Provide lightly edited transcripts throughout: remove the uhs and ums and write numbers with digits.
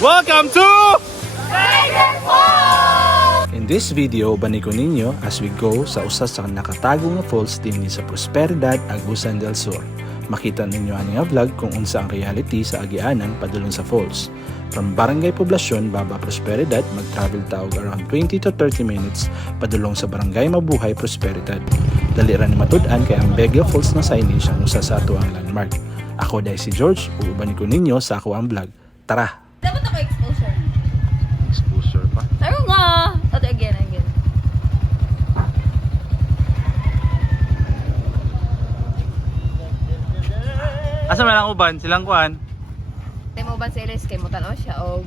Welcome to Tiger Falls! In this video, baniko ninyo as we go sa usa sa nakatago nga falls dinhi sa Prosperidad, Agusan del Sur. Makita ninyo ani nga vlog kung unsa ang reality sa agianan padulong sa falls. From Barangay Poblacion, Baba Prosperidad, mag-travel taog around 20 to 30 minutes padulong sa Barangay Mabuhay, Prosperidad. Dali ra ni matud-an kay ang Begga Falls na signage ang usa sa ato ang landmark. Ako dai si George, uuban ko ninyo sa ako ang vlog. Tara! Dapat ako exposure. Exposure pa. Ano nga? Ito again. Asa man ang uban? Silang kuan? Tayo mo ba sa ilis kay mo tanaw siya o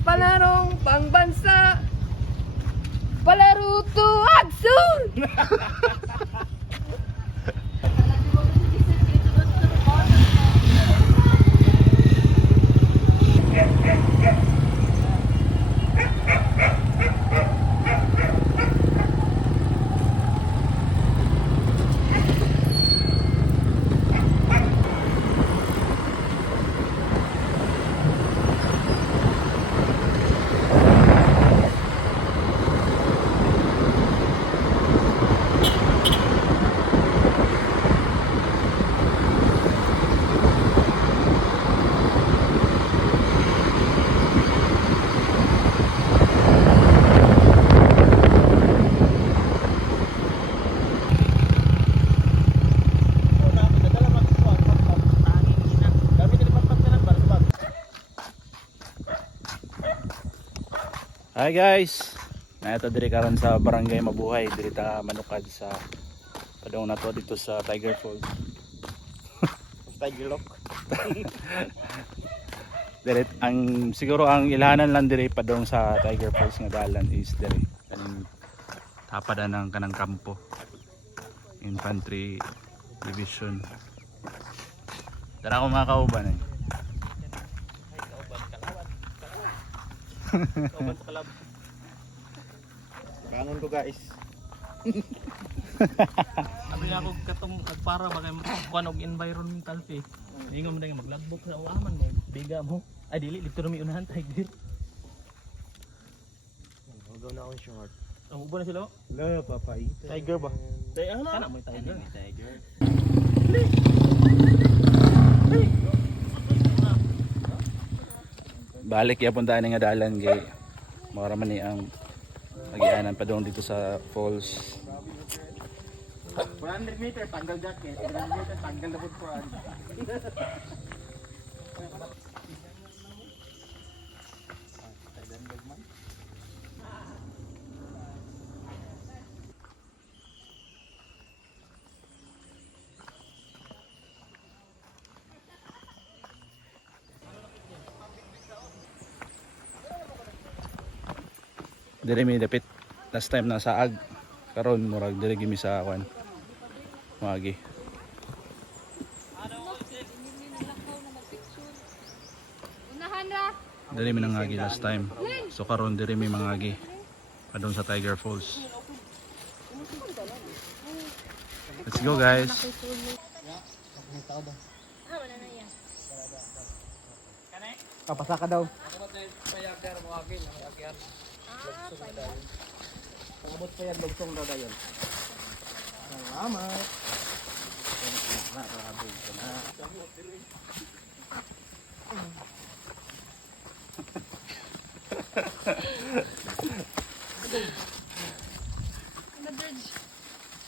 palarong pangbansa palaro to Agsun! Hi guys! Naito diri karon sa Barangay Mabuhay, diri ta manukad sa padong nato dito sa Tiger Falls. Tiger Lock. Diri ang siguro ang ilhanan lang diri padong sa Tiger Falls nga dalan is diri kaning tapadan ng kanang kampo. Infantry Division. Tara ko mga kauban eh. Kauban sa kalab. Bangon ko guys. Sabi na ako katong para bagay kuan og environmental fee. Ingom na nga maglagbok sa uwaman mo, biga mo. Ay dili dito na may unahan tiger. Magaw na akong short. Ang ubo na sila. La, papait. Tiger ba? Kana mo tiger. Tiger. Balik yapon tayo nga dalan kay mara man ni ang agianan padong dito sa falls. 100 meter tanggal jacket, 100 meter tanggal na pud kuan. Diri mi dapit last time na saag karon murag diri gimi sa kwan magi. Diri mi nangagi last time. So karon diri mi mangagi padong sa Tiger Falls. Let's go guys. Kapasa ka daw. Pangabot pa yan, lugsong daw dayon. Salamat.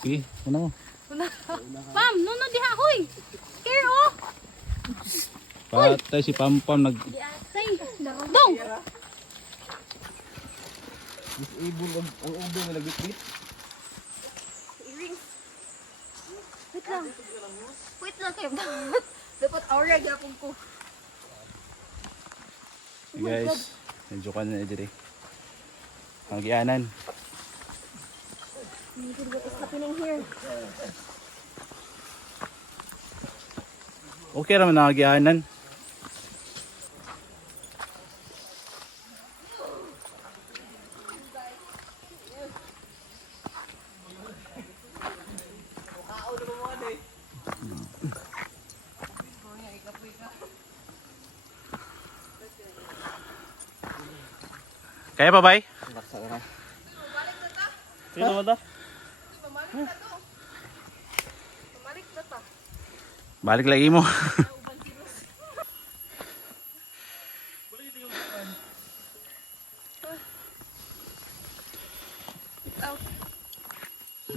Sige, ano mo? Ma'am, nuno diha hoy. Care oh. Patay si Pampam nag Say, dong. Disable ang ubo na nagbitbit. Wait lang kayo. Dapat aura gyapon ko. Hey guys, medyo kan na diri. Ang agianan. What is happening here? Okay ra man ang agianan. Kaya pa bay? Laksa na. Sino ba ta? Pamalik na ta. Balik lagi mo.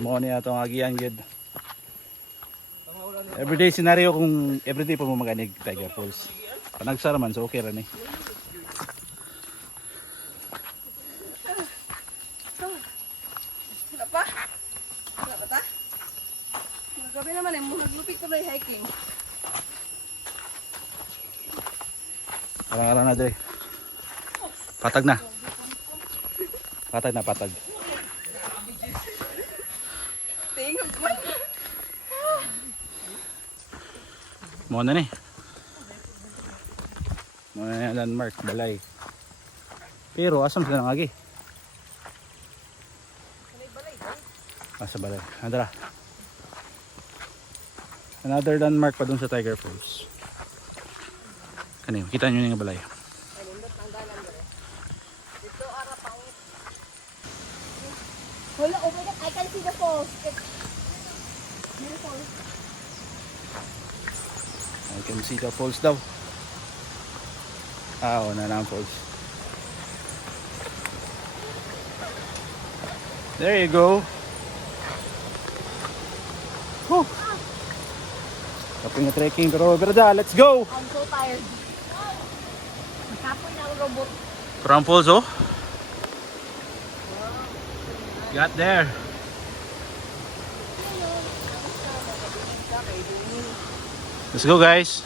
Mo niya itong agian gid. Everyday scenario kung everyday pa mo maganig Tiger Falls. Panagsara man so okay ra ni. Wala pa? Wala pa ta? Gabi naman eh, naglupit ko na yung hiking. Arang-arang na dre. Patag na. Patag na patag. Tingog man. Mo na ni. Mo na yung landmark balay. Pero asam sila nangagi? Sa balay. Andara. Another landmark pa dun sa Tiger Falls. Kanino, kita nyo yung balay. Wala, oh my God, I can see the falls. It's beautiful. I can see the falls daw. Oo na ang falls. There you go. Whew. Kapag na trekking pero berda, let's go! I'm so tired. Nakapoy na ang robot. From falls oh. Got there. Let's go guys.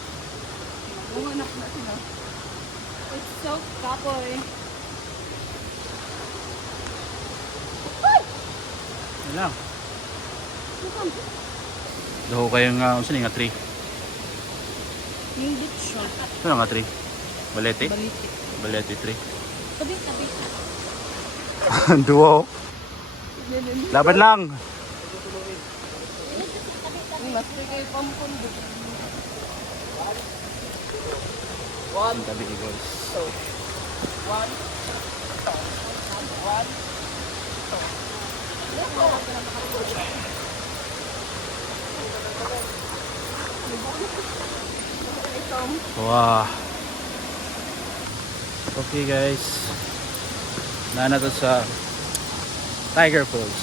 Bumanap na sila. It's so kapoy. Yan lang. Daho kayong saan nga tree? Yung beach siya. Saan nga tree? Balete? Baliti. Balete tree. Tabi. Duo. Laban lang. Last week ay pampundo. Ang tabi ni guys. Wow. Okay guys. Na to sa Tiger Falls.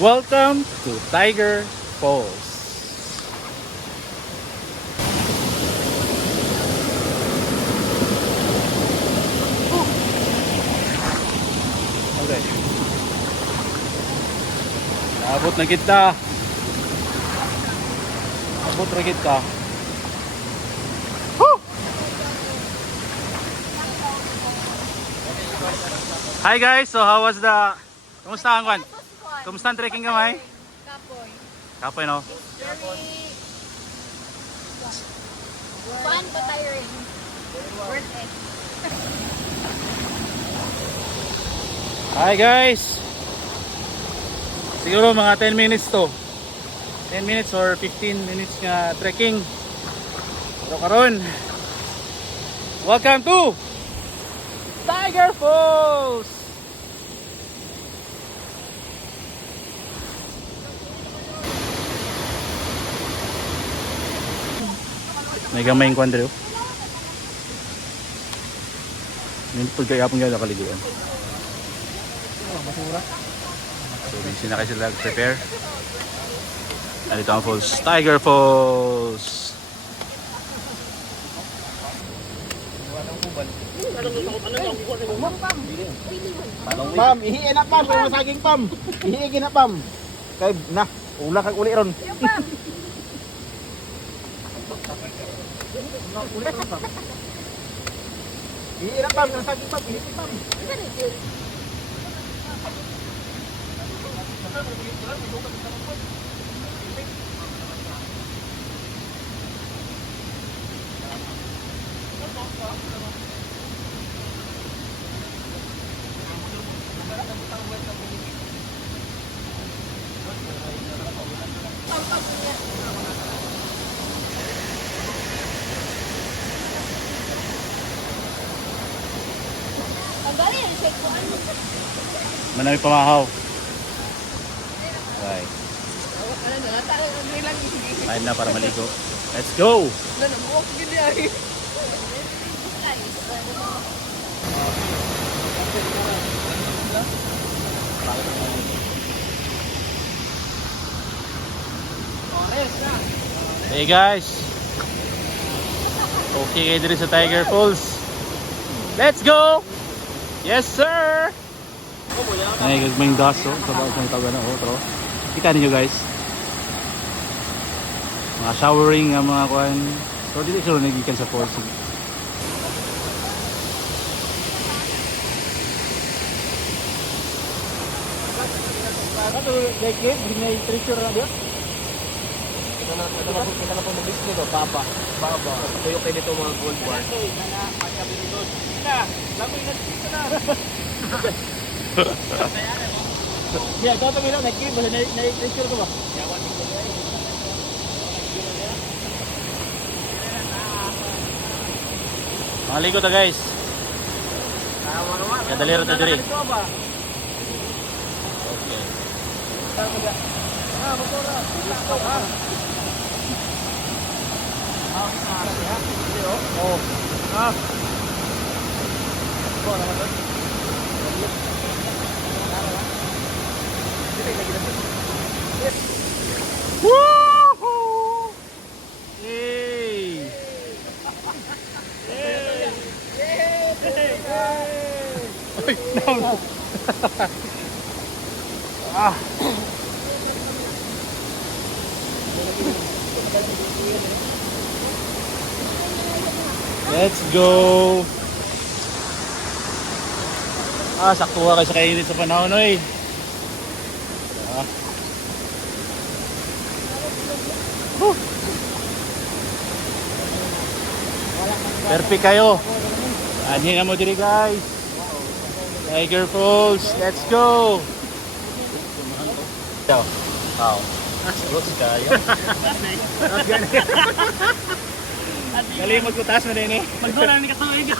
Welcome to Tiger Falls. Okay. Abot na kita. Abot na kita. Woo! Hi guys, so how was the... Kumusta ang kwan? Kumusta ang trekking kamay? Kapoy. Kapoy no? Very fun but tiring. Worth it. Hi guys! Siguro mga 10 minutes to. 10 minutes or 15 minutes nga trekking. Pero karon, welcome to Tiger Falls! May gamay yung kwan dito. May pagkayapong gano'n nakaliguan. So, busy na kayo sila prepare. Nandito ang falls. Tiger Falls! Pam, ihiin na pam, kung masaging pam. Ihiin na pam. Kay na, ula kag uli ron. Ihiin na pam, masaging pam, ihiin pam. Manami pamahaw. Right. Ano na, tayo ang nilang isig. Time na para maligo. Let's go! Buwak gini ay. Hey guys! Okay kayo dito sa Tiger Falls. Let's go! Yes sir! Ay, gagming daso. Sabaw sa taga na otro. Kita ninyo guys. Mga showering nga mga kuan. So dito sila nagikan sa falls. Ano decade binay treasure na dia? Kita na po mag-display do baba. Kayo kayo nito mga gold bar. Ya, kau tahu nak naik boleh naik treasure tu bah. Maligo ta guys. Kadaliro ta diri. Okay. Woohoo! Yay! Ay, no. Ah. Let's go. Saktuha kayo sa kainit sa panahon, oy. Ah. Perfect kayo. Ani na mo diri guys. Tiger Falls, let's go. Ciao. Wow. Roots kayo. Kali magkutas na din eh. Magdula ni katuig.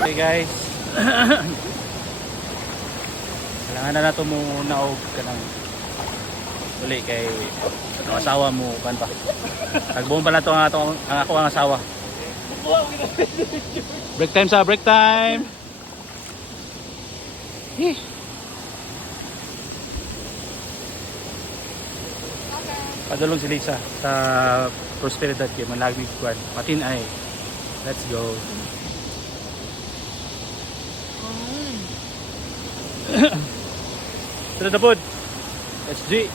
Okay guys. Kailangan na nato mo naog ka ng uli kay ang asawa mo kan pa. Tagbuon pa na to ang ako ang asawa. Break time sa break time. Padulong si Lisa sa Prosperidad kay Malagig Kwan. Matin ay. Let's go. Tara na pod. SG.